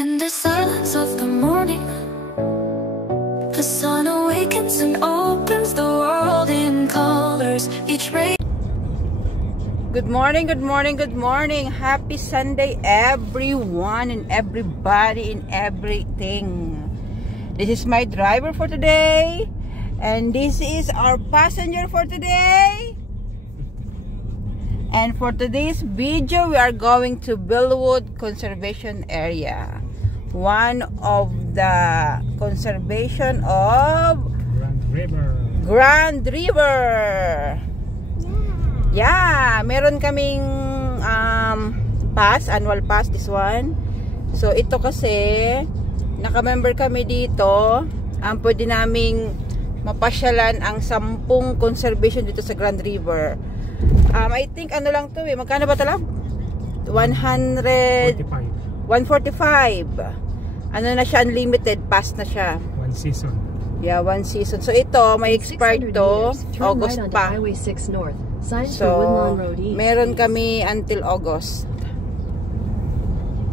In the silence of the morning, the sun awakens and opens the world in colors. Each ray. Good morning, good morning, good morning. Happy Sunday, everyone and everybody and everything. This is my driver for today, and this is our passenger for today. And for today's video, we are going to Bellwood Conservation Area, one of the conservation of Grand River. Yeah, meron kaming pass, annual pass, this one. So ito kasi naka-member kami dito, pwede naming mapasyalan ang 10 conservation dito sa Grand River. I think ano lang to magkano ba talab? 145. Ano na siya, unlimited pass na siya. One season. Yeah, one season. So ito, may expired to August pa. So, meron kami until August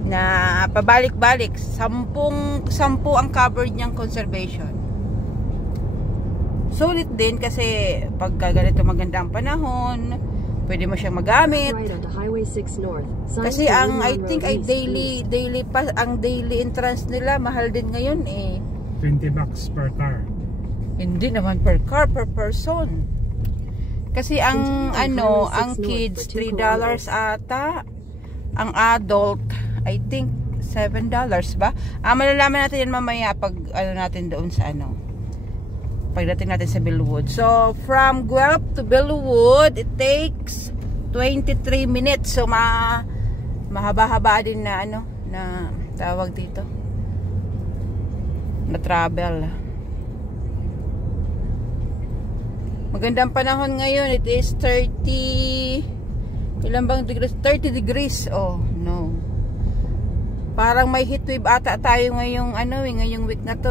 na pabalik-balik. 10 ang covered niyang conservation. Sulit din kasi pag ganito maganda ang panahon, pwede mo siyang magamit. Kasi ang I think ay daily pass, ang daily entrance nila mahal din ngayon eh. $20 per car. Hindi naman per car, per person. Kasi ang ang kids $3 ata. Ang adult I think $7 ba? Malalaman natin yan mamaya pag natin doon sa pagdating natin sa Bellwood. So from Guelph to Bellwood, it takes 23 minutes. So mahaba-haba din na na tawag dito na travel. Magandang panahon ngayon. It is 30 ilan bang degrees? 30 degrees. Oh no, parang may heat wave ata tayo ngayong ngayong week na to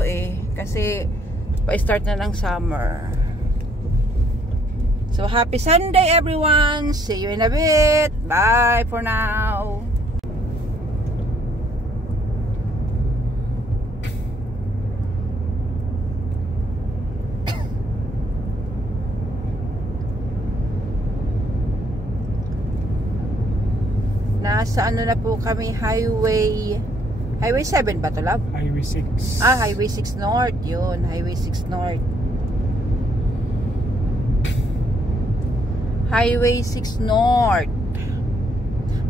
kasi pa-start na ng summer. So happy Sunday everyone. See you in a bit. Bye for now. Nasa na po kami, Highway 7 ba ito, love? Highway 6. Highway 6 North. Yun, Highway 6 North. Highway 6 North.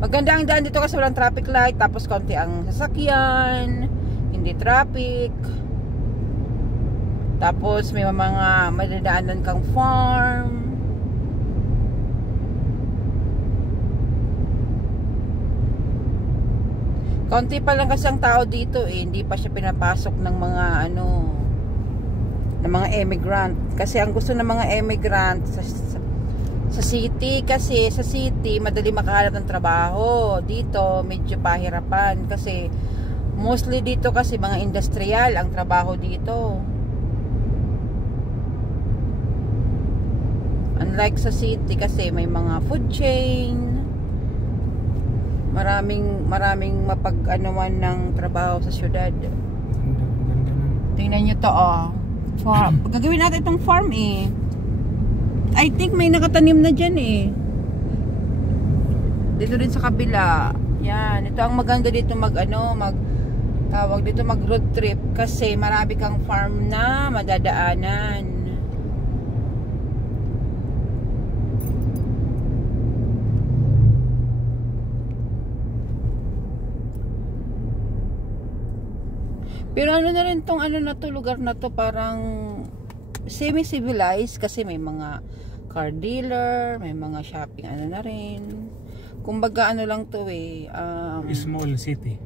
Maganda ang daan dito kasi walang traffic light. Tapos konti ang sasakyan. Hindi traffic. Tapos may mga madadaanan kang farm. Konti pa lang kasi ang tao dito hindi pa siya pinapasok ng mga ng mga immigrant. Kasi ang gusto ng mga immigrant sa city, kasi sa city madali makahanap ng trabaho. Dito medyo pahirapan kasi mostly dito kasi mga industrial ang trabaho dito. Unlike sa city kasi may mga food chain, maraming mapag-anuan ng trabaho sa syudad. Tingnan nyo to farm. Gagawin natin itong farm I think may nakatanim na dyan dito rin sa kabila. Yan, ito ang maganda dito mag road trip kasi marami kang farm na madadaanan. Pero na rin tong na to, lugar na to parang semi-civilized kasi may mga car dealer, may mga shopping na rin. Kumbaga lang to small city.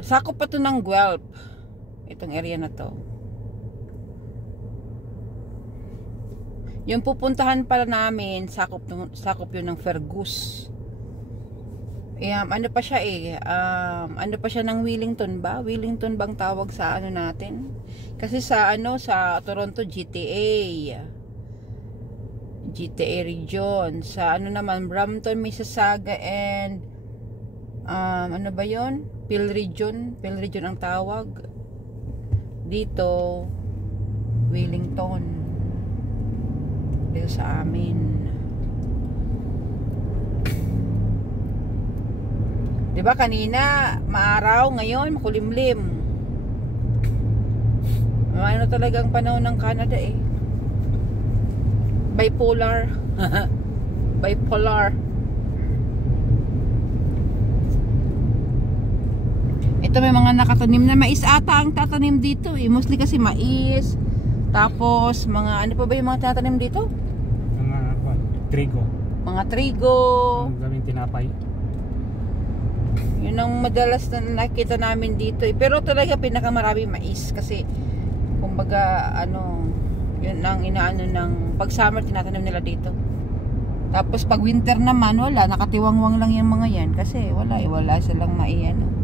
Sakop pa to ng Guelph. Itong area na to. Yung pupuntahan pala namin, sakop yun ng Fergus. Ano pa siya ano pa siya ng Wellington ba? Wellington bang tawag sa natin? Kasi sa sa Toronto GTA region. Sa naman Brampton, Mississauga and ano ba 'yon? Peel Region ang tawag. Dito Wellington. Dito sa amin. Diba kanina maaraw, ngayon makulimlim. Ano talagang panahon ng Canada eh. Bipolar. Bipolar. Ito may mga nakatanim na mais ata ang tatanim dito eh. Mostly kasi mais. Tapos mga ano pa ba yung mga tatanim dito? Mga trigo. Mga trigo. Ang daming tinapay. Yun ang madalas na nakita namin dito eh. Pero talaga pinakamarami mais kasi kumbaga ano, yun ang inaano ng pag summer tinatanim nila dito. Tapos pag winter naman wala, nakatiwangwang lang yung mga yan kasi wala silang maiano.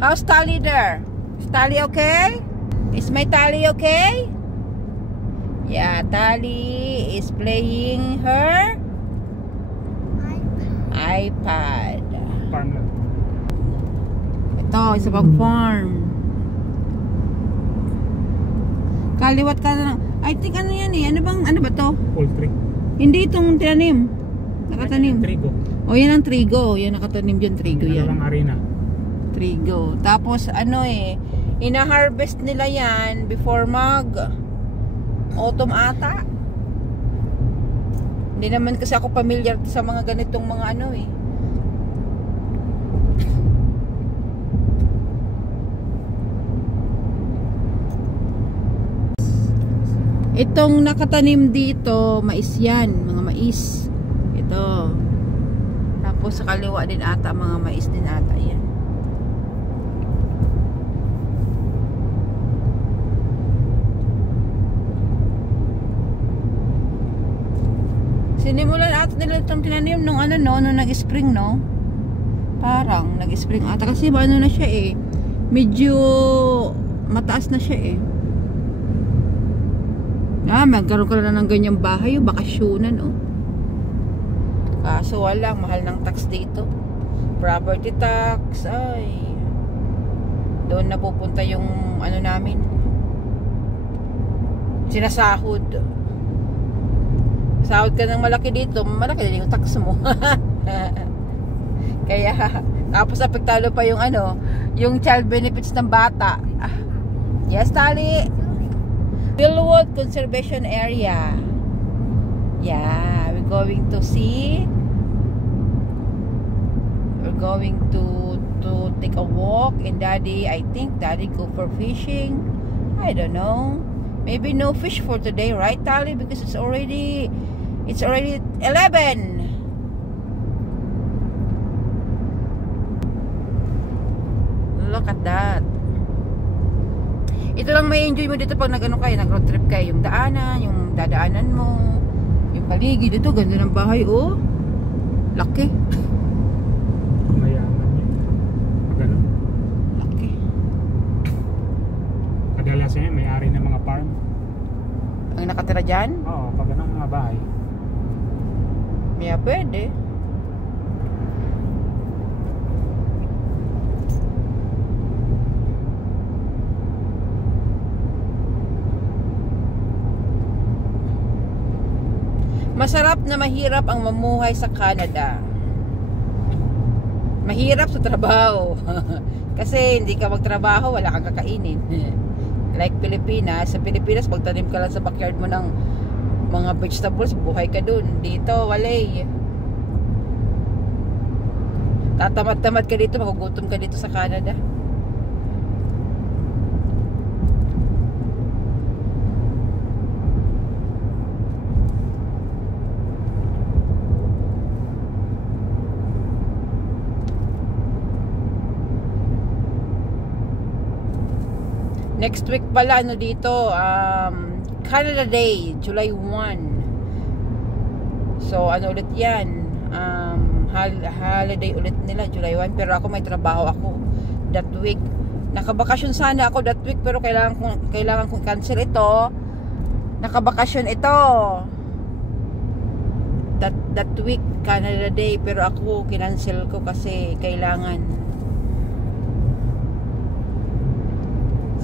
How's Tali there? Is Tali okay? Is my Tali okay? Yeah, Tali is playing her iPad. Farm lang. Ito, isa pang farm. Kaliwat ka na. I think ano yan eh. Ano ba to? Poultry. Hindi itong tinanim. Nakatanim. Trigo. O yan ang trigo. Yan nakatanim dyan. Trigo yan. Dalawang arena. Trigo. Tapos ano eh, ina-harvest nila yan before mag autumn ata. Hindi naman kasi ako familiar sa mga ganitong mga ano eh. Itong nakatanim dito, mais yan, mga mais. Ito. Tapos sa kaliwa din ata, mga mais din ata yan. Sinimulan ata nila itong tinanim nung ano no, nung nag-spring no. Parang nag-spring ata kasi ano na siya eh. Medyo mataas na siya eh. Magkaroon ka na ng ganyang bahay o bakasyonan oh. Kaso wala, mahal ng tax dito. Property tax, ay. Doon na pupunta yung ano namin. Sinasahod. Sahod ka ng malaki dito, malaki din yung tax mo. Kaya, tapos apektado pa yung ano, yung child benefits ng bata. Yes, Tali. Billwood Conservation Area. Yeah, we're going to see. We're going to take a walk, and Daddy, I think Daddy go for fishing. I don't know. Maybe no fish for today, right, Tali? Because it's already 11. Look at that. Ito lang may enjoy mo dito pag nag-ano kayo, nag-road trip kayo. Yung daanan, yung dadaanan mo, yung paligid. Ito, ganda ng bahay, oh. Laki. Mayaman yun. Ganun. Laki. Kadalasan yun, may-ari ng mga farm. Ang nakatira dyan? Oo, pag ganun mga bahay. Kaya pwede. Masarap na mahirap ang mamuhay sa Canada. Mahirap sa trabaho. Kasi hindi ka magtrabaho, wala kang kakainin. Like Pilipinas, sa Pilipinas magtanim ka lang sa backyard mo ng mga vegetables, buhay ka dun. Dito, walay. Tatamad-tamad ka dito, magugutom ka dito sa Canada. Next week pala ano dito, Canada Day, July 1. So ano ulit 'yan? Holiday ulit nila July 1, pero ako may trabaho ako that week. Nakabakasyon sana ako that week pero kailangan kong cancel ito nakabakasyon ito. That week, Canada Day. Pero ako, kinancel ko kasi kailangan.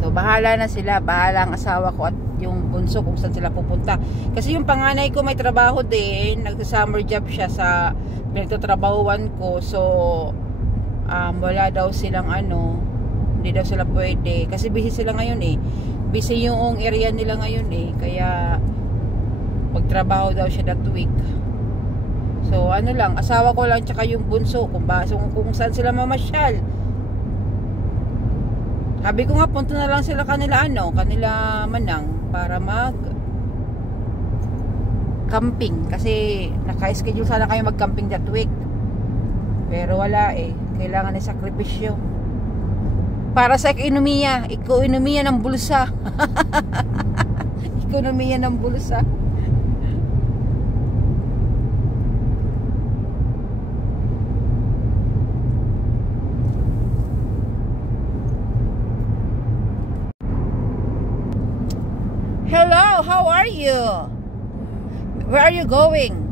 So, bahala na sila. Bahala ang asawa ko at yung bunso kung saan sila pupunta. Kasi yung panganay ko may trabaho din. Nag-summer job siya sa pinagtatrabahuan ko. So, wala daw silang hindi daw sila pwede. Kasi busy sila ngayon eh. Busy yung area nila ngayon eh. Kaya, magtrabaho daw siya that week. So, lang, asawa ko lang tsaka yung bunso kung saan sila mamasyal. Sabi ko nga, punta na lang sila kanila Manang para camping. Kasi naka-schedule sana kayo mag-camping that week. Pero wala eh. Kailangan ng sakripisyo. Para sa ekonomiya ng bulsa. Ekonomiya ng bulsa. Hello, how are you? Where are you going?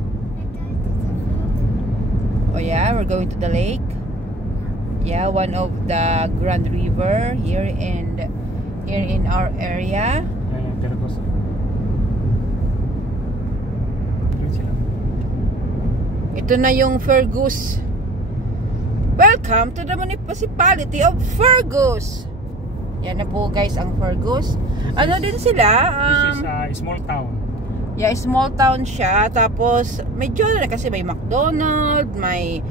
Oh yeah, we're going to the lake. Yeah, one of the Grand River here in our area. Ito na yung Fergus. Welcome to the municipality of Fergus. Yan na po guys ang Fergus. Din sila? This is a small town. Yeah, small town siya. Tapos, medyo kasi may McDonald's, may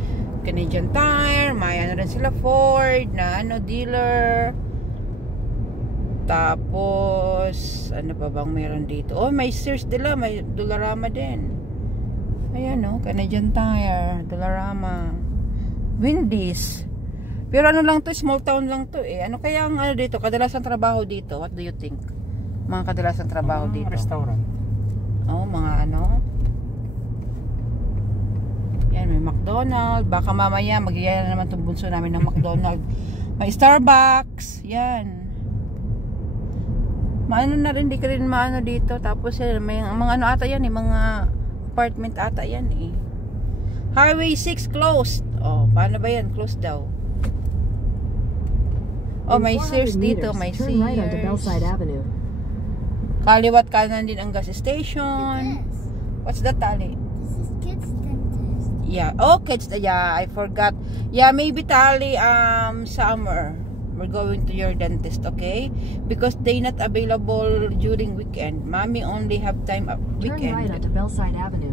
Canadian Tire, may rin sila Ford, na dealer. Tapos, pa bang meron dito? Oh, may Sears nila, may Dollarama din. Ayan Canadian Tire, Dollarama, Wendy's. Pero lang to, small town lang to eh. Kaya ang dito, kadalasang trabaho dito? What do you think? Mga kadalasang trabaho dito? Restaurant. Oh, mga Yan, may McDonald's. Baka mamaya, magyaya na naman itong bunso namin ng McDonald's. May Starbucks. Yan. Na rin, di ka rin dito. Tapos, may mga ata yan eh. Mga apartment ata yan eh. Highway 6 closed. Oh, paano ba yan? Closed daw. Oh, may Sears dito. May Sears. Kaliwat kanan din ang gas station. What's that, Tali? This is kids dentist. Yeah. Oh, kids. Yeah, I forgot. Yeah, maybe, Tali, summer. We're going to your dentist, okay? Because they not available during weekend. Mommy only have time weekend. Turn right onto Bellside Avenue.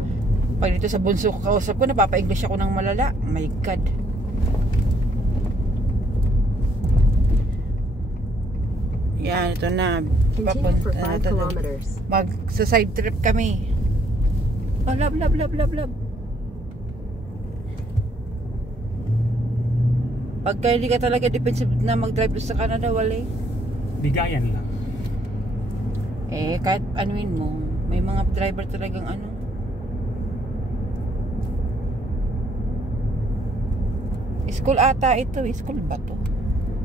Pag dito sa bunso ko kausap ko, napapa-English ako ng malala. My God. Yan, ito na. Continue for 5 kilometers. Mag-side trip kami. Oh, love. Pagka hindi ka talaga defensive na mag-drive sa Canada, wala eh. Bigayan lang. Eh, kahit anuin mo, may mga driver talagang School ata ito. School ba to?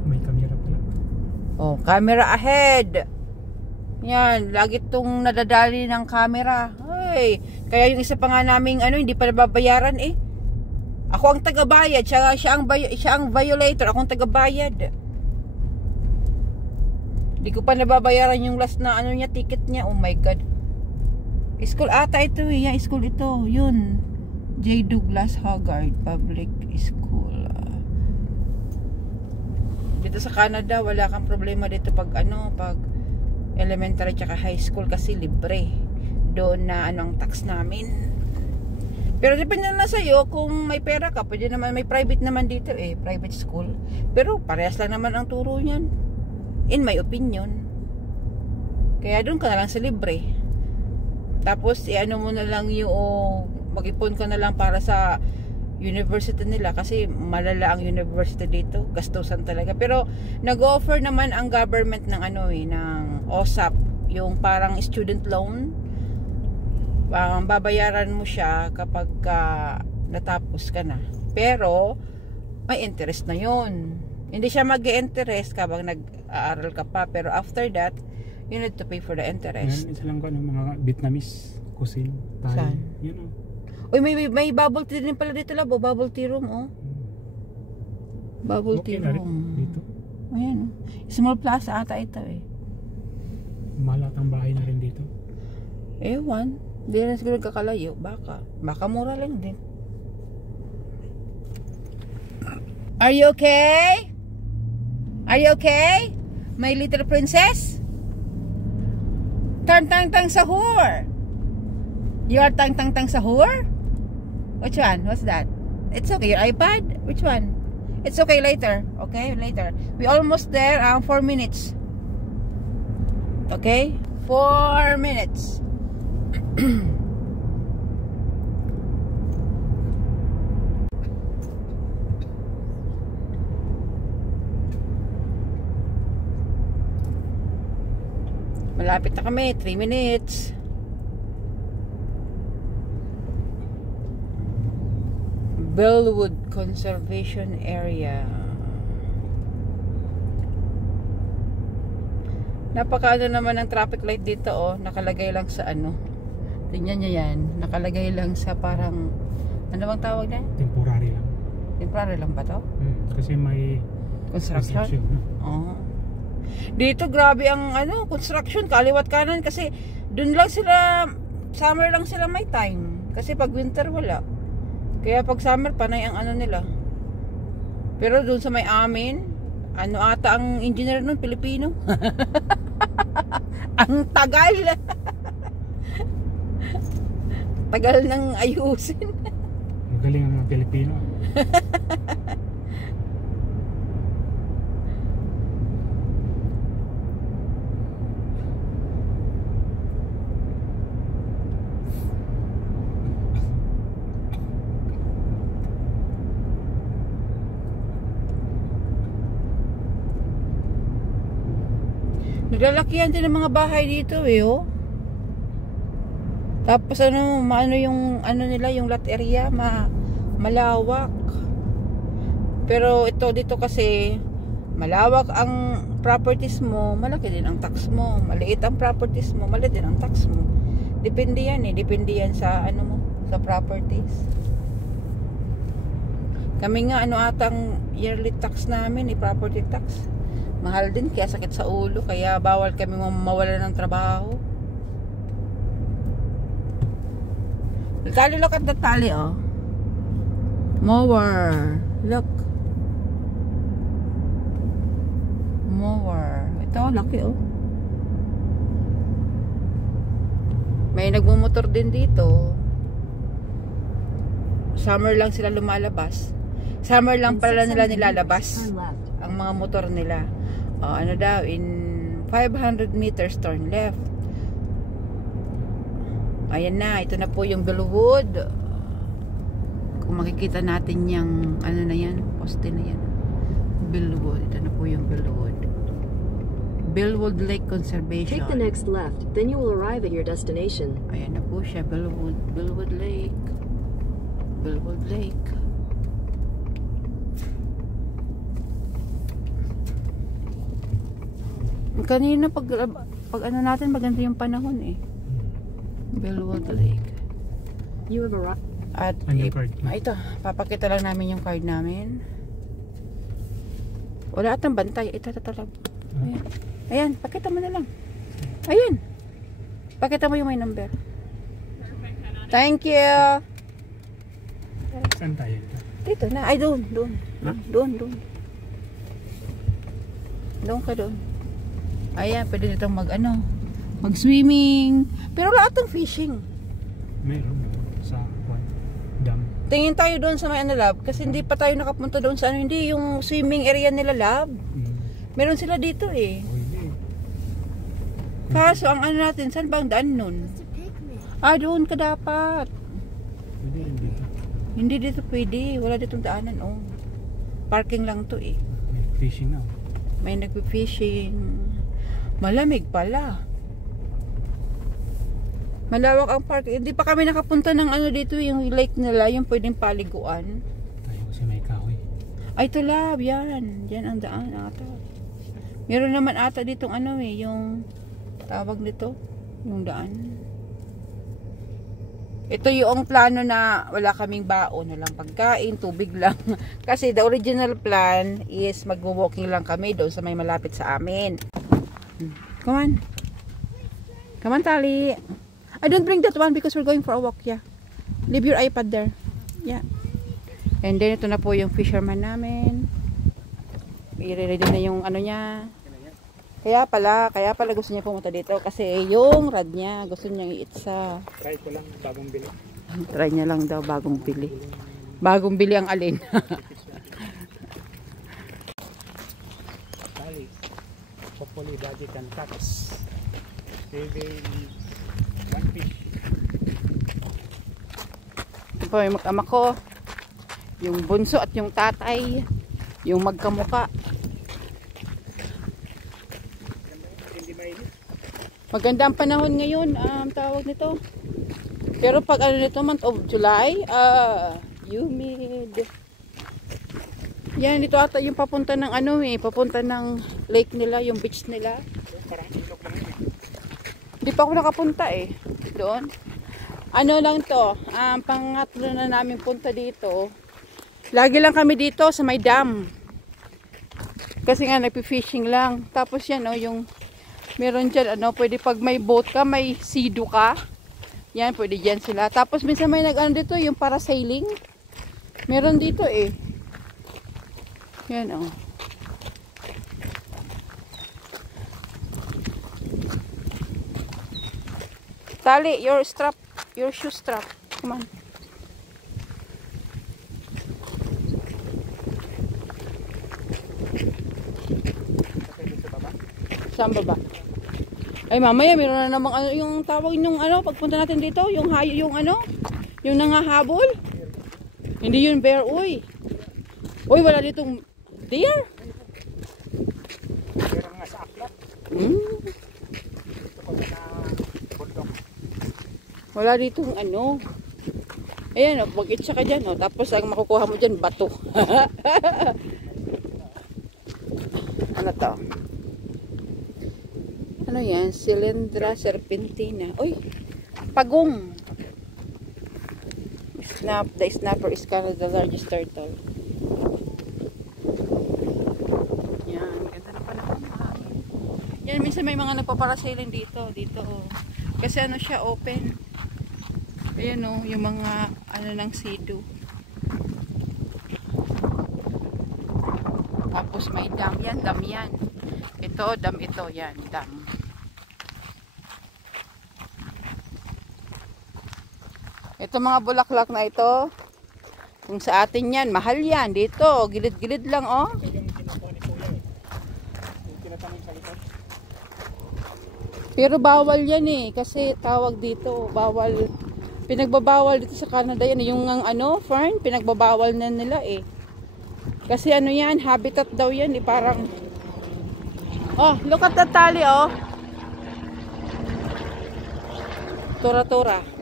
May camera pala. Oh, camera ahead. Yan, lagi tong nadadali ng camera. Ay, kaya yung isa pa nga naming hindi pa nababayaran eh. Ako ang tagabayad, siya ang violator, ako ang tagabayad. Hindi ko pa nababayaran yung last na ticket niya. Oh my God. School ata ito eh. Yeah, school ito. Yun. J. Douglas Haggard Public School. Dito sa Canada, wala kang problema dito pag elementary tsaka high school kasi libre. Doon na ang tax namin. Pero depende na sa'yo kung may pera ka. Pwede naman, may private naman dito eh. Private school. Pero parehas lang naman ang turo niyan. In my opinion. Kaya doon ka na lang sa libre. Tapos mo na lang yung mag-ipon ka na lang para sa university nila kasi malala ang university dito, gastusan talaga. Pero nag-offer naman ang government ng ng OSAP, yung parang student loan. Babayaran mo siya kapag natapos ka na. Pero may interest na yun. Hindi siya mag-i-interest kapag nag-aaral ka pa, pero after that You need to pay for the interest. Meron isa lang ko ng mga Vietnamese cuisine. Thai. Saan? Yun o. Uy, may bubble tea din pala dito, labo. Bubble tea room, oh. Bubble tea Okay na rin room. dito. Ayan, oh. Small plaza ata ito, eh. Malatang bahay na rin dito. Ewan. Hindi na siguro kakalayo. Baka mura lang din. Are you okay? Are you okay? My little princess? Tang sahur. You are tang sahur? Which one? What's that? It's okay. Your iPad? Which one? It's okay later. Okay, later. We almost there. 4 minutes. Okay? 4 minutes. Malapit na kami. 3 minutes. Bellwood Conservation Area. Napakaano naman ang traffic light dito, oh. Nakalagay lang sa ano. Tingnan nyo yan. Nakalagay lang sa parang, ano bang tawag na? Temporary lang. Temporary lang ba to? Kasi may Construction? no? Oo. Dito grabe ang ano, construction, kaliwat kanan kasi dun lang sila, summer lang sila may time. Kasi pag winter wala. Kaya pag summer panay ang ano nila. Pero dun sa may amin, ano ata ang engineer nun, Pilipino. Ang tagal. Tagal nang ayusin. Magaling ang mga Pilipino. Naglalakihan din ng mga bahay dito, eh, oh. Tapos ano, maano yung ano nila, yung lot area, malawak. Pero ito dito kasi malawak ang properties mo, malaki din ang tax mo. Maliit ang properties mo, maliit din ang tax mo. Depende yan, eh. Depende yan sa ano mo, sa properties. Kami nga ano atang yearly tax namin, property tax. Mahal din, kaya sakit sa ulo, kaya bawal kami mawala ng trabaho. Look at the tally, oh. Mower. Look. Mower. Ito, laki, oh. May nagmumotor din dito. Summer lang sila lumalabas. Summer lang pala nila nilalabas ang mga motor nila. Ano daw, in 500 meters turn left. Ayan na, ito na po yung Bellwood. Kung makikita natin yung ano na yan, poste na yan, Bellwood. Ito na po yung Bellwood. Bellwood Lake Conservation. Take the next left, then you will arrive at your destination. Ayan na po siya, Bellwood Lake. Bellwood Lake. Kanina pag ano natin, maganda yung panahon, eh. Bellwood Lake. You have arrived. At card? ito, papakita lang namin yung card namin. Wala atang bantay. Ito lang. Ayan. Ayan, pakita mo na lang. Ayan. Pakita mo yung may number. Thank you. Saan tayo? Dito na. Ay, doon. Huh? Doon. Doon ka doon. Ayan, pwede dito mag-swimming. Pero wala atang fishing. Meron sa dam. Tingin tayo doon sa may lab. Kasi hindi pa tayo nakapunta doon sa hindi yung swimming area nila, lab. Meron sila dito, eh. Hindi. Kaso, ang ano natin, saan bang daan nun? Doon ka dapat. Pwede rin dito. Hindi dito pwede. Wala ditong daanan, oh. Parking lang to, eh. May fishing na. May nagpi-fishing. Malamig pala. Malawak ang park. Hindi pa kami nakapunta ng ano dito, yung lake nila, yung pwedeng paliguan. Tayo kasi may kahoy. Ay, ito lab, yan. Yan ang daan ata. Meron naman ata ditong ano, yung tawag nito, yung daan. Ito yung plano na wala kaming baon, walang pagkain, tubig lang. Kasi the original plan is mag-walking lang kami doon sa may malapit sa amin. Come on. Come on, Tali. I don't bring that one because we're going for a walk, yeah. Leave your iPad there. Yeah. And then ito na po yung fisherman namin. I-ready na yung ano niya. Kaya pala gusto niya pumunta dito kasi yung rad niya gusto niyang iitsa. Try ko lang bagong bili. Try niya lang daw bagong bili. Bagong bili ang alin. Bali. Hopefully daddy can catch. Saving one fish. Ito po yung mag-ama ko. Yung bunso at yung tatay. Yung magkamuka. Maganda ang panahon ngayon, tawag nito. Pero pag ano nito, month of July, humid. Yan, dito ata yung papunta ng ano papunta ng lake nila, yung beach nila. Parang ilog lang yun. Hindi pa ako nakapunta doon. Ano lang to, pangatlo na namin punta dito. Lagi lang kami dito sa may dam. Kasi nga nagpi-fishing lang. Tapos yan yung meron dyan, pwede pag may boat ka, may sido ka. Yan, pwede dyan sila. Tapos minsan may nag-ano dito, yung parasailing. Meron dito Yan Tali, your shoe strap. Come on. Saan ba? Ay mamaya meron na namang yung tawag yung pagpunta natin dito, yung yung nangahabol. Hindi yun bear, uy. Uy, wala ditong deer. Pero nga sa aklat. Wala ditong Ayan mag-itsa ka dyan tapos ang makukuha mo dyan bato. Ano to? Ano yan? Cylindra serpentina. Uy! Pagong! The snapper is kind of the largest turtle. Yan. Ganda na panahon. Yan, minsan may mga nagpaparasailing dito. Kasi siya, open. Ayan yung mga ng sido. Tapos may dam yan. Ito, dam ito. Yan, dam. Ito mga bulaklak na ito, kung sa atin yan, mahal yan. Dito, gilid-gilid lang Ito yung kinukuha ni Kuya Yung tinatanong sa likod. Pero bawal yan kasi tawag dito, bawal. Pinagbabawal dito sa Canada yan. Yung fern, pinagbabawal na nila Kasi yan, habitat daw yan parang. Oh, look at that tali Tora-tora.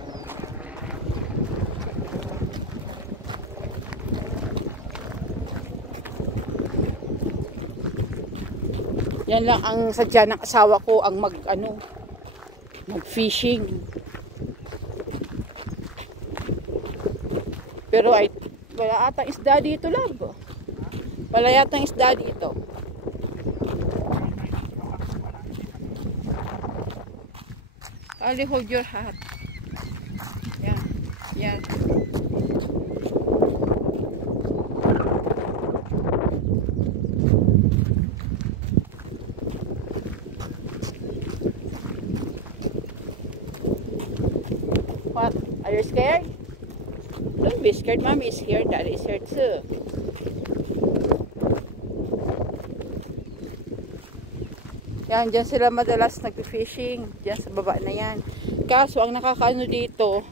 Yan lang ang sadya ng asawa ko ang mag-fishing. Pero wala atang isda dito, love. Wala yatang isda dito. Ali, hold your hat. Yan. What? Are you scared? Don't be scared. Mommy is here. Daddy is here too. Yan, dyan sila madalas nag-fishing. Dyan sa baba na yan. Kaso, ang nakakaano dito,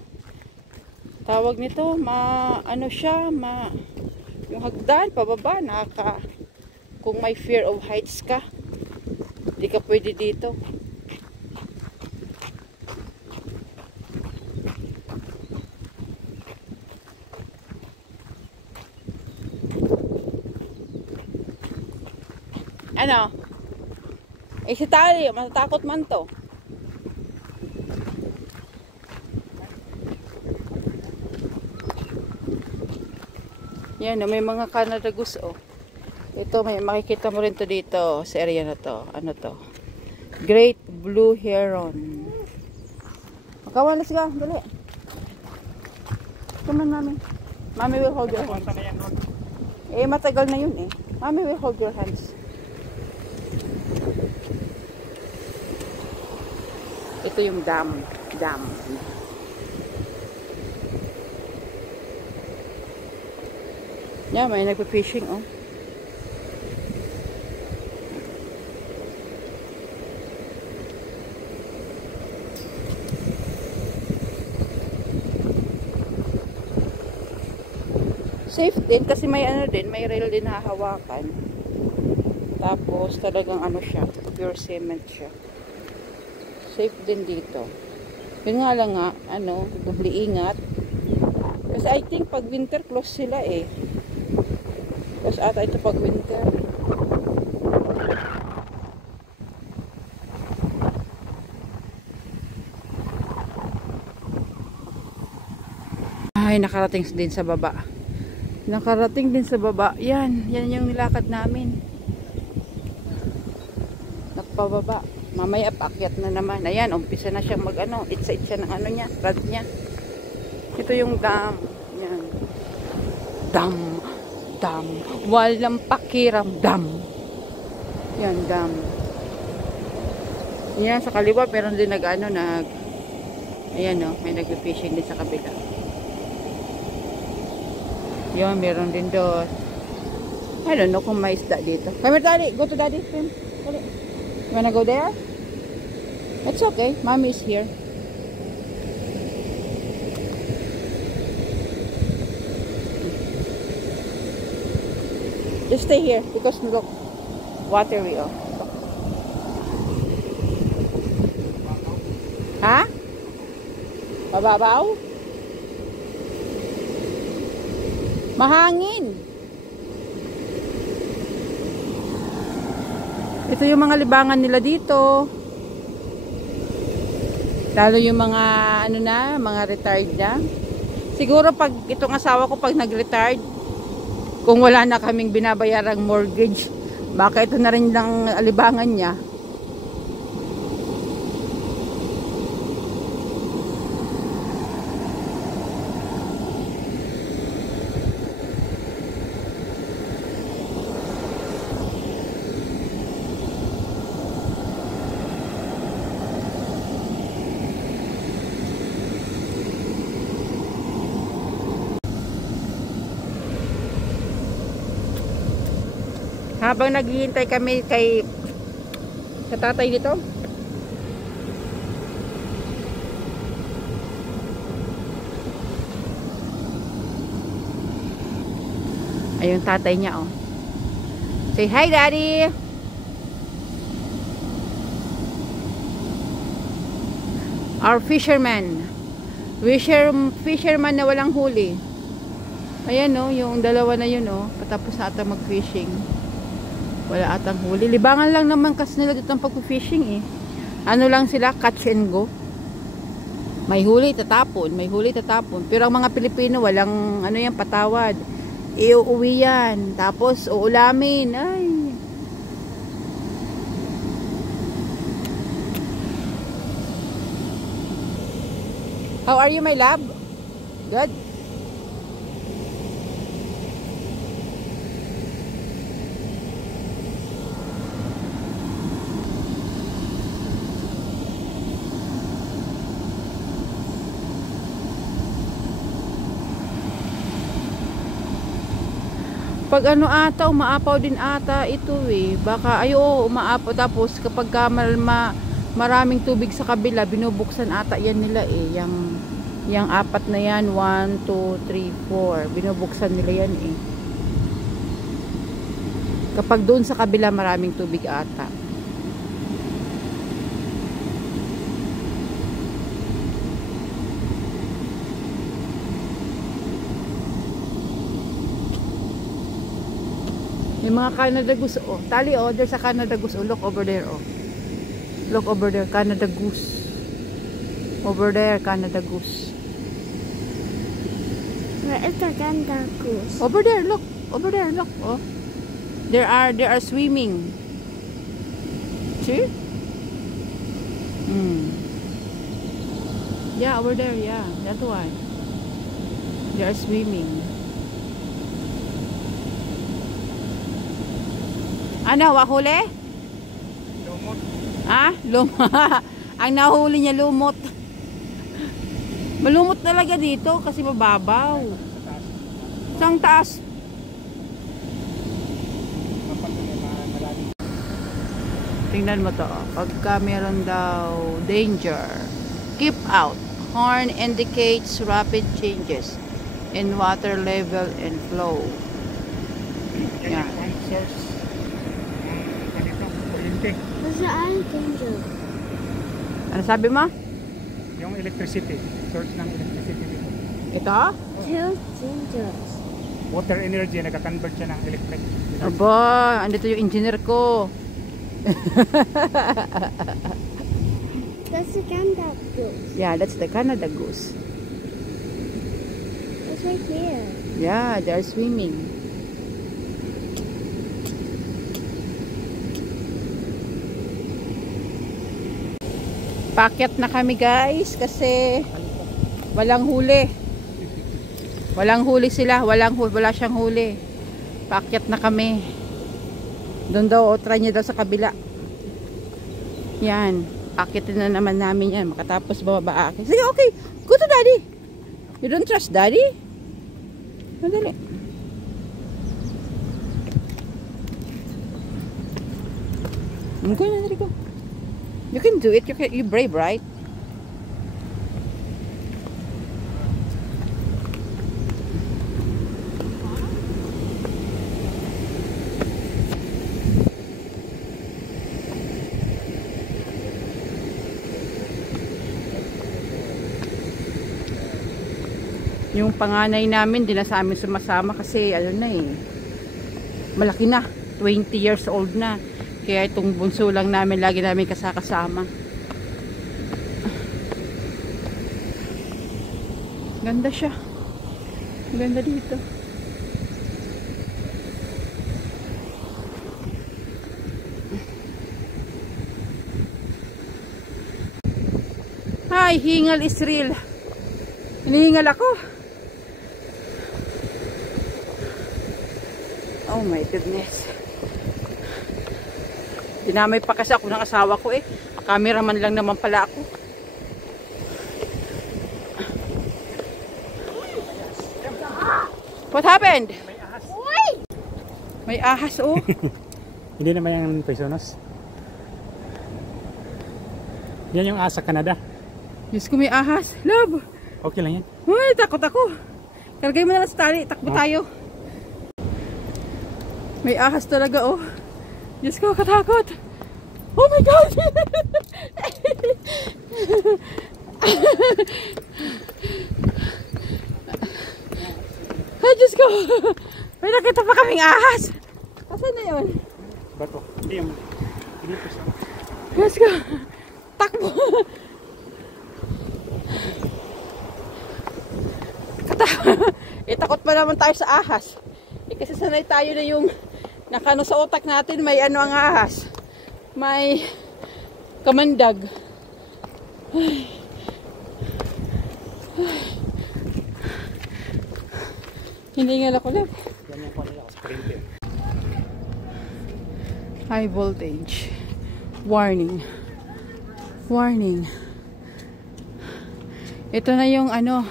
tawag nito, yung hagdan, pababa, kung may fear of heights ka, hindi ka pwede dito. Si Tali, matatakot man to. Yan, oh, may mga Canada Goose, oh. Ito, may makikita mo rin to dito sa area na to. Ano to? Great Blue Heron. Makawalas ka, dali. Come on, Mami. Mami will hold your hands. Punta na yan doon. Eh, matagal na yun eh. Mami will hold your hands. Ito yung dam. Dam. Yeah, may nagpa-fishing, oh. Safe din kasi may ano din, may rail din hahawakan. Tapos talagang ano siya, pure cement siya. Safe din dito. Yun nga lang nga, ano, doble ingat. Kasi I think pag winter close sila eh. Close ata ito pag winter. Ay, nakarating din sa baba. Nakarating din sa baba. Yan yung nilakad namin. Nagpababa. Mamaya paakyat na naman. Ayan, umpisa na siyang mag-ano. Itsa-itsa ng ano niya, rad niya. Ito yung dam. Yan. Dam. Dam. Walang pakiramdam. Yan, dam. Yan, sa kaliwa, pero din nag-ano, ayan o, may nag-fishing din sa kabila. Yan, meron din doon. I don't know kung may isda dito. Come here, Daddy. Go to Daddy. Swim. You wanna go there? It's okay. Mommy is here. Just stay here because look, watery, oh. Ha? Mababaw? Mahangin. Ito yung mga libangan nila dito. Lalo yung mga ano na, mga retired na. Siguro pag itong asawa ko pag nag-retired, kung wala na kaming binabayarang mortgage, baka ito na rin lang libangan niya. Habang naghihintay kami sa tatay dito. Ayun tatay niya, oh. Say hi, Daddy. Our fisherman. Fisherman na walang huli. Ayan, oh, yung dalawa na yun, oh. Patapos na ata mag-fishing. Wala atang huli. Libangan lang naman kasi nila dito ang pag-fishing eh. Ano lang sila, catch and go. May huli, tatapon. May huli, tatapon. Pero ang mga Pilipino, walang ano yan, patawad. Iuuwi yan. Tapos, uulamin. Ay. How are you, my love? Good? Pag ano ata, umaapaw din ata ito eh. Baka ayo umaapaw tapos kapag maraming tubig sa kabila, binubuksan ata yan nila eh. Yang apat na yan, 1, 2, 3, 4. Binubuksan nila yan eh. Kapag doon sa kabila maraming tubig ata. Yung mga Canada Goose, oh. Tali, oh. There's a Canada Goose. Oh, look over there, oh. Look over there, Canada Goose. Over there, Canada Goose. Where is the ganda goose? Over there, look. Over there, look. Oh. They are swimming. See? Yeah, over there, yeah. That one. They are swimming. Ano, wahuli? Lumot. Ha? Ang nahuli niya lumot. Malumot talaga dito kasi mababaw. Sang taas. Tingnan mo to. Pagka meron daw danger, keep out. Horn indicates rapid changes in water level and flow. Yan Yeah. yung source ng ganito, kuryente. What's the eye danger? Ano sabi mo? Yung electricity, source ng electricity dito. Ito? Too dangerous. Water energy, nagka-convert siya ng electric. Aba, andito yung engineer ko. That's the ganda goose. Yeah, that's the Canada goose. It's right here. Yeah, they're swimming. Pakyat na kami guys kasi walang huli. Walang huli sila, wala siyang huli. Pakyat na kami. Doon daw, o try niya daw sa kabila. Yan, pakitin na naman namin yan. Makatapos bababa akin. Sige, okay. Go to daddy. You don't trust daddy? Madali. Go na, dali, go. You can do it. You brave, right? Yung panganay namin, di na sa amin sumasama kasi ano na eh, malaki na, 20 years old na. Kaya itong bunso lang namin, lagi namin kasama. Ganda siya. Ganda dito. Hi, hingal is real. Hinihingal ako. Oh my goodness. Dinamay pa kasi ako ng asawa ko eh. Cameraman lang naman pala ako. What happened? May ahas. May ahas oh. Hindi naman yung pesonos. Yan yung ahas sa Canada. Diyos ko, may ahas. Love. Okay lang yan. Uy, takot ako. Kargay mo na lang sa tali. Takbo tayo. May ahas talaga oh. Diyos ko, katakot. Oh my God! Ay, Diyos ko. May nakita pa kaming ahas. Asan na yun? Bato. Hindi yung dito siya. Diyos ko. Takbo. Takot pa naman tayo sa ahas. Kasi sanay tayo na yung nakano sa utak natin, may ano ang ahas. May kamandag. Ay. Hindi nga ako lang. Yan yung kanila sa printer. High voltage. Warning. Warning. Ito na yung ano,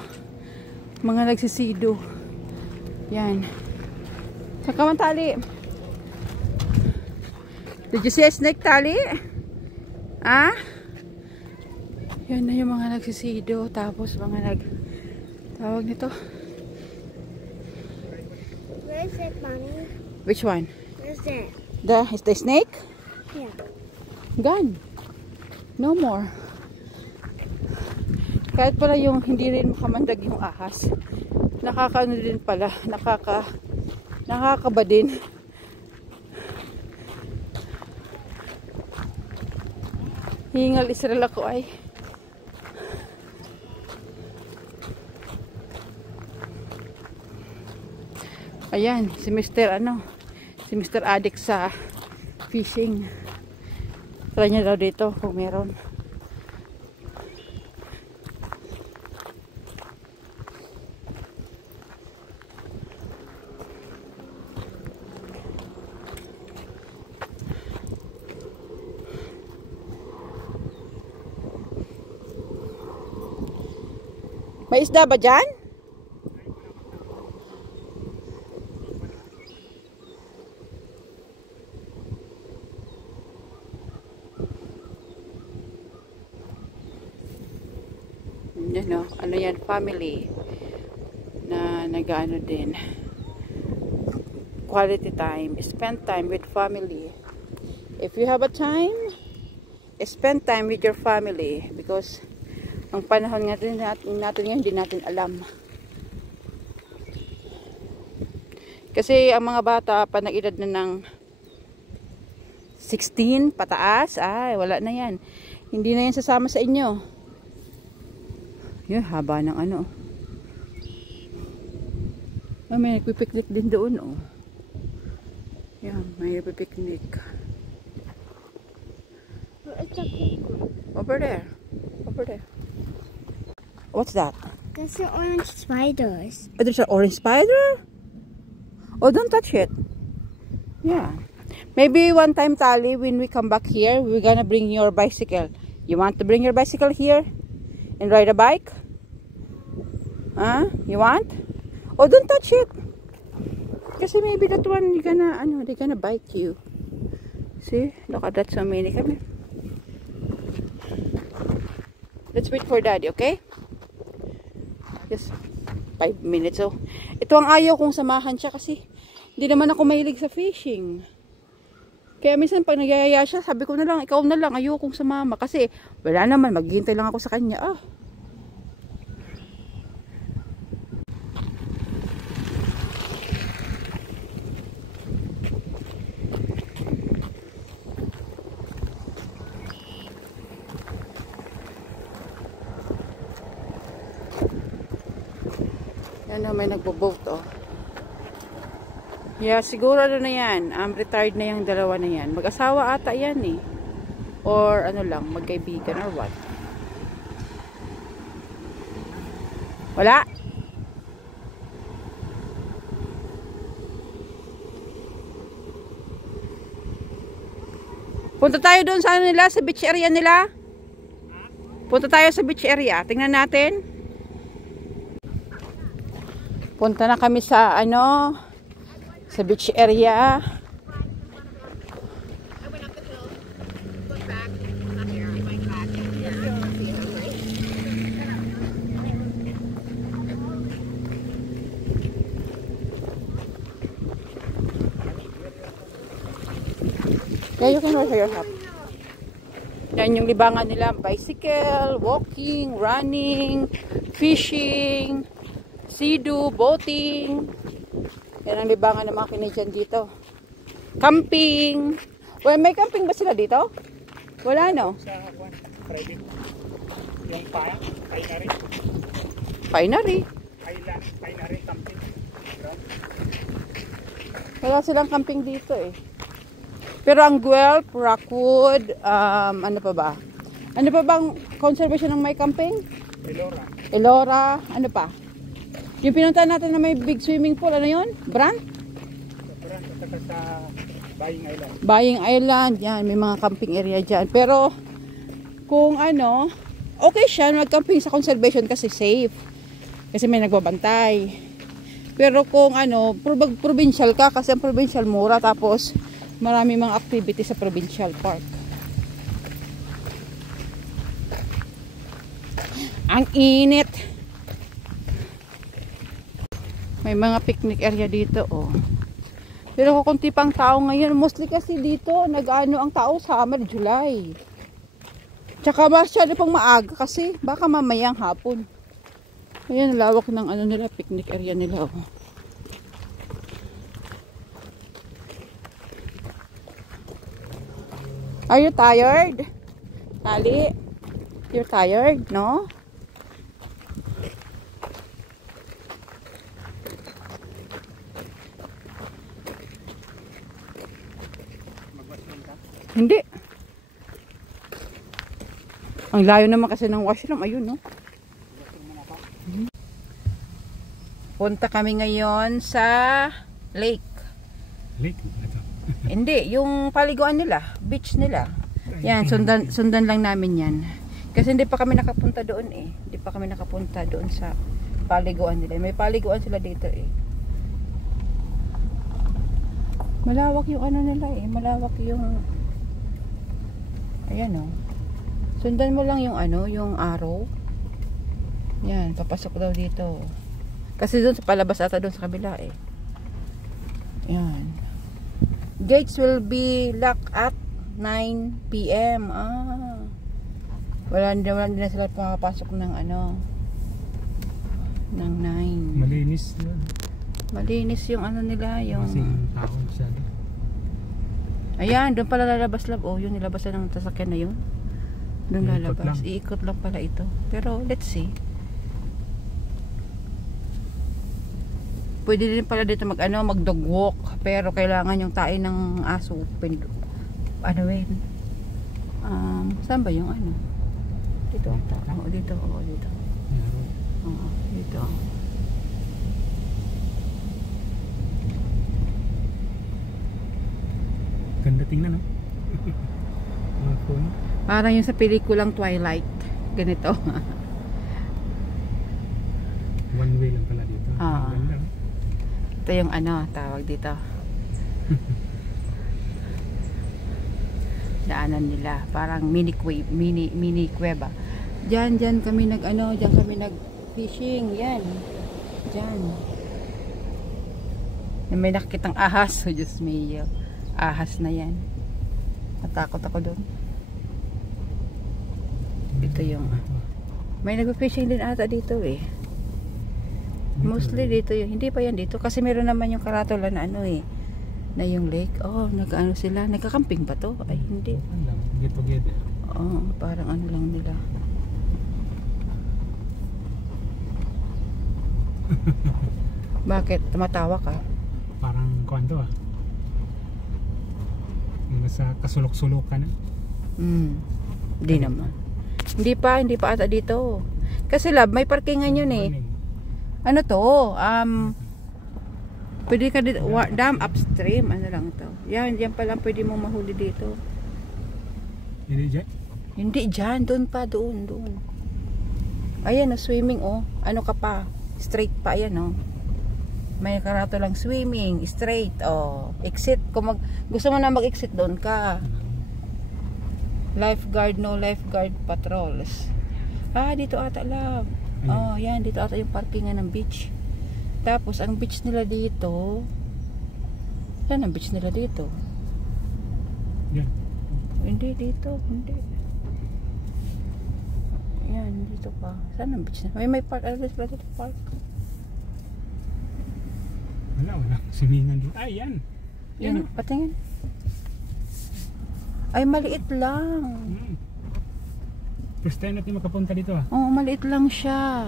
mga nagsisido. Yan. Kakaman tali. Did you see a snake, Tali? Ah? Yan na yung mga nagsisido. Tapos mga tawag nito. Where is it, Mommy? Which one? Where is it? Is the snake? Yeah. Gone. No more. Kahit pala yung hindi rin makamandag yung ahas. Nakakaano din pala. Nakakaba din. Hingal Israel ako ay. Ayan, si Mr. Si Mr. Addict sa fishing. Try niya daw dito kung meron. May isda ba dyan? Yan o, ano yan, family na nag-ano din. Quality time, spend time with family. If you have a time, spend time with your family because ang panahon natin ngayon, hindi natin alam. Kasi ang mga bata, panag-edad na ng 16 pataas, ay wala na yan. Hindi na yan sasama sa inyo. Yun, haba ng ano. Oh, may nagpipiknik din doon, oh. Yan, may nagpipiknik. It's a penguin. Over there. Over there. What's that? There's the orange spiders. Oh, there's an orange spider? Oh, don't touch it. Yeah. Maybe one time, Tali, when we come back here, we're gonna bring your bicycle. You want to bring your bicycle here and ride a bike? Huh? You want? Oh, don't touch it. Kasi maybe that one, they're gonna bite you. See? Look at that, so many. Come here. Let's wait for Daddy, okay? Just 5 minutes. So, ito ang ayaw kong samahan siya kasi hindi naman ako mahilig sa fishing. Kaya minsan pag nagyayaya siya, sabi ko na lang, ikaw na lang, ayaw kong sumama. Kasi wala naman, maghihintay lang ako sa kanya. Yan na, may nagbo-boat, oh. Yeah, siguro na yan. Retired na yung dalawa na yan. Mag-asawa ata yan, eh. Or ano lang, magkaibigan or what. Wala. Punta tayo doon sa ano nila, sa beach area nila. Punta tayo sa beach area. Tingnan natin. Punta na kami sa sa beach area. Yeah, you can wear your hat. Yan yung libangan nila. Bicycle, walking, running, fishing, sea-doo, boating. Yan ang libangan ng mga Canadian dito. Camping. Well, may camping ba sila dito? Wala, no? Sa private. Yung Pinery. Pinery. Island, Pinery camping. Wala silang camping dito, eh. Pero ang Guelph, Rockwood, ano pa ba? Ano pa bang conservation ng may camping? Elora. Elora, ano pa? Yung pinunta natin na may big swimming pool, ano yun? Brand? Sa Brand, at saka sa Buying Island. Buying Island, yan, may mga camping area dyan. Pero, kung okay siya, mag-camping sa conservation kasi safe. Kasi may nagbabantay. Pero kung provincial ka, kasi ang provincial mura, tapos, marami mga activity sa provincial park. Ang init. May mga picnic area dito, oh. Pero kukunti pang tao ngayon. Mostly kasi dito, ang tao summer, July. Tsaka masyado pang maaga kasi baka mamayang hapon. Ayan, lawak ng nila, picnic area nila, oh. Are you tired? Tali? You're tired, no? Hindi. Ang layo naman kasi ng washroom. Ayun, no? Punta kami ngayon sa lake. Lake? Ito. Hindi, yung paliguan nila. Beach nila. Yan, sundan lang namin yan. Kasi hindi pa kami nakapunta doon eh. Hindi pa kami nakapunta doon sa paliguan nila. May paliguan sila dito eh. Malawak yung ano nila eh. Malawak yung... Ayan o. Sundan mo lang yung ano, yung arrow. Yan, papasok daw dito. Kasi doon sa palabas ata doon sa kabila eh. Yan. Gates will be locked at 9 PM. Wala na sila pumapasok ng ano, ng 9. Malinis na. Malinis yung ano nila, yung... Masing taon siya. Ayan, doon pala lalabas lang. Oh, yung nilabasan ng sasakyan na yun. Doon Iikot lalabas. lang. Iikot lang pala ito. Pero, let's see. Pwede din pala dito mag-dog walk. Pero, kailangan yung tae ng aso. Ano yun? Saan ba yung ano? Dito. Oo, dito. Oo, dito. Oo, dito. Ganda tingnan, no? Mga puno. Parang yung sa pelikulang Twilight. Ganito. One way lang pala dito. Ah. Ganda. Ito yung ano, tawag dito. Daanan nila. Parang mini kuweba. Diyan kami diyan kami nag-fishing. Yan. Diyan. May nakikitang ahas. Oh, Diyos me. Ahas na yan. Natakot ako doon. Ito yung may nag-fishing din ata dito eh. Mostly dito yun. Hindi pa yan dito kasi meron naman yung karatula na ano eh, na yung lake. Oh, nag-ano sila, nagka-camping ba to? Ay hindi. Get together. Oh, parang ano lang nila. Bakit tumatawa ka? Parang kwento ah. Yung nasa kasulok-sulukan eh. Hindi naman. Hindi pa ata dito. Kasi lab, may parkingan yun eh. Ano to? Pwede ka dito, dam upstream, ano lang to. Yan pa lang pwede mo mahuli dito. Hindi dyan? Hindi dyan, doon. Ayan, swimming oh. Ano ka pa? Straight pa, ayan oh. May karato lang swimming, straight oh. Exit, kung gusto mo na mag-exit doon ka. Lifeguard, no lifeguard patrols. Dito ata love. Oh, yan, dito ata yung parkingan ng beach. Tapos, ang beach nila dito, saan ang beach nila dito? Yan. Hindi, dito, hindi. Yan, dito pa. Saan ang beach nila? May park, ano sila dito, park? Wala. Simingan dito. Ay, yan. Yan, patingin. Ay, maliit lang. First time natin makapunta dito ah. Oo, maliit lang siya.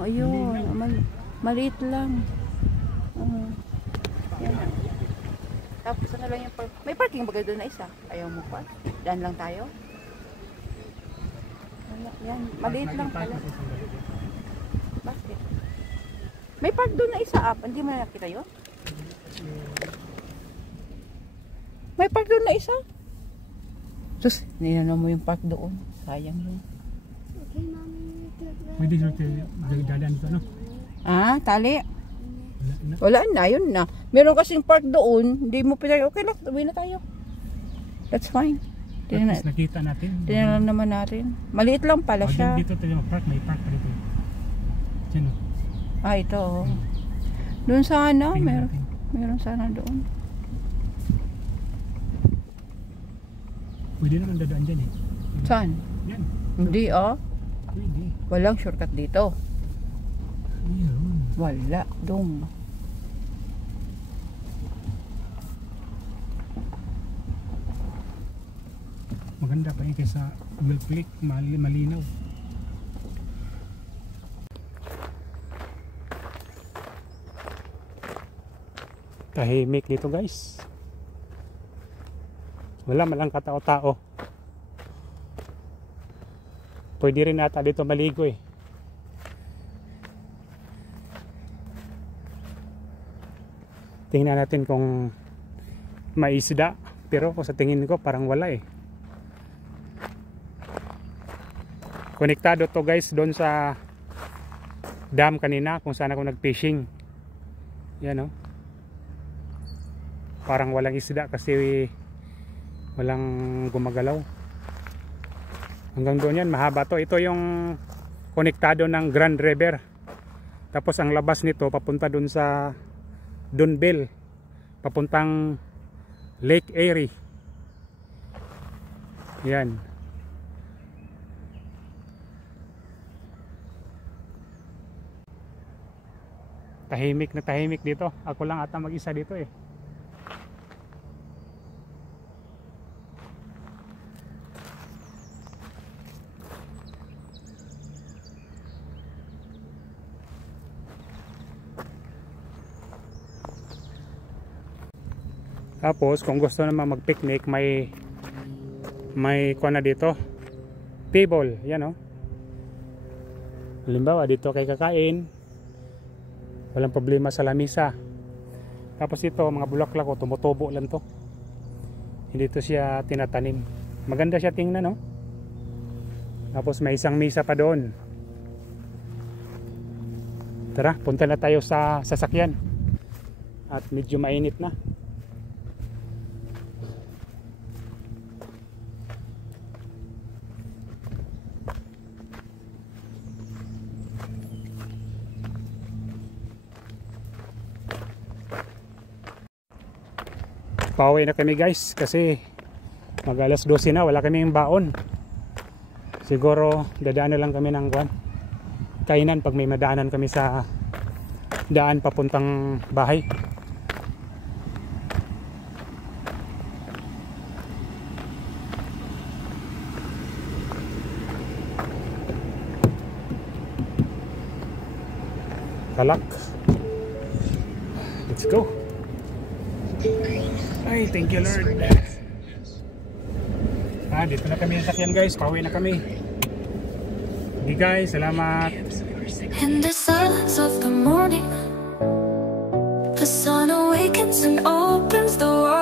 Ayun. Maliit lang. Yan. Tapos ano lang yung park. May parking ba doon na isa? Ayaw mo park? Daan lang tayo? Yan. Maliit lang pala. Bakit? May park doon na isa up. Hindi mo na nakita yun? May park doon na isa? Sus, ninanaw mo yung park doon. Sayang yun. Okay, Mommy. Pwede dadaan dito, no? Tali? Wala na. Wala na, yun na. Meron kasing park doon. Hindi mo pinag... Okay lang, uwi na tayo. That's fine. At least nakita natin. Tingnan naman natin. Maliit lang pala siya. Dito tayo park, may park pa dito. Diyan o. Ito oh. Doon sana, Tingnan natin. meron sana doon. Pwede naman dadaan dyan eh. Saan? Yan. Hindi Pwede. Walang shortcut dito. Meron. Wala. Doon. Maganda pa yun kaysa Milk Lake, malinaw. Tahimik dito guys. Wala malang katao-tao. Pwede rin ata dito maligo eh. Tingnan natin kung may isda. Pero sa tingin ko parang wala eh. Konektado to guys doon sa dam kanina kung saan ako nag-fishing. Yan o. Parang walang isda kasi walang gumagalaw. Hanggang doon yan, mahaba to. Ito yung konektado ng Grand River. Tapos ang labas nito papunta doon sa Dunville. Papuntang Lake Erie. Yan. Tahimik na tahimik dito. Ako lang ata mag-isa dito eh. Tapos kung gusto naman mag-picnic, may kuha na dito. Table, yan oh. Halimbawa dito kay kakain. Walang problema sa lamisa. Tapos ito, mga bulaklak ko, tumutubo lang to. Hindi to siya tinatanim. Maganda siya tingnan, no? Tapos may isang misa pa doon. Tara, punta na tayo sa sasakyan. At medyo mainit na. Pauwi na kami guys kasi mag alas 12 na, wala kaming baon. Siguro dadaan na lang kami ng kainan pag may madaanan kami sa daan papuntang bahay. Kalak. Let's go. Ay, thank you Lord. Dito na kami sa sakyan guys. Pauwi na kami. Okay guys, salamat. In the silence of the morning, the sun awakens and opens the world.